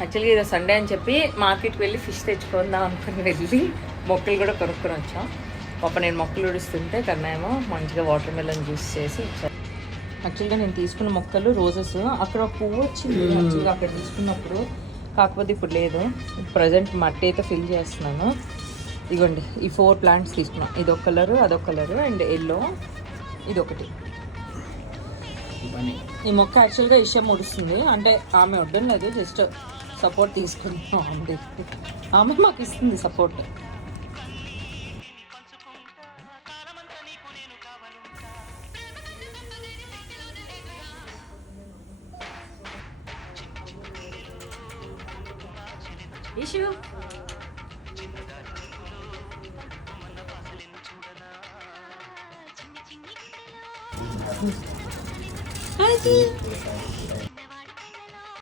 యాక్చువల్గా ఇది సండే అని చెప్పి మార్కెట్కి వెళ్ళి ఫిష్ తెచ్చుకుందాం అనుకుని వెళ్ళి మొక్కలు కూడా కొనుక్కొని వచ్చాం. పాప నేను మొక్కలు ఉడుస్తుంటే కన్నా ఏమో మంచిగా వాటర్ మెలన్ జ్యూస్ చేసి ఇచ్చాను. యాక్చువల్గా నేను తీసుకున్న మొక్కలు రోజెస్, అక్కడ ఒక పువ్వు వచ్చింది యాక్చువల్గా అక్కడ తీసుకున్నప్పుడు, కాకపోతే ఇప్పుడు లేదు. ప్రజెంట్ మట్టి అయితే ఫిల్ చేస్తున్నాను. ఇదిగోండి ఈ 4 ప్లాంట్స్ తీసుకున్నాం. ఇదొక కలరు, అదొక కలరు అండ్ ఎల్లో, ఇదొకటి. ఈ మొక్క యాక్చువల్గా ఇష్టం ముడుస్తుంది, అంటే ఆమె వద్దలేదు, జస్ట్ సపోర్ట్ తీసుకుంటున్నాం. ఆమె మాకు ఇస్తుంది సపోర్ట్. ఇషు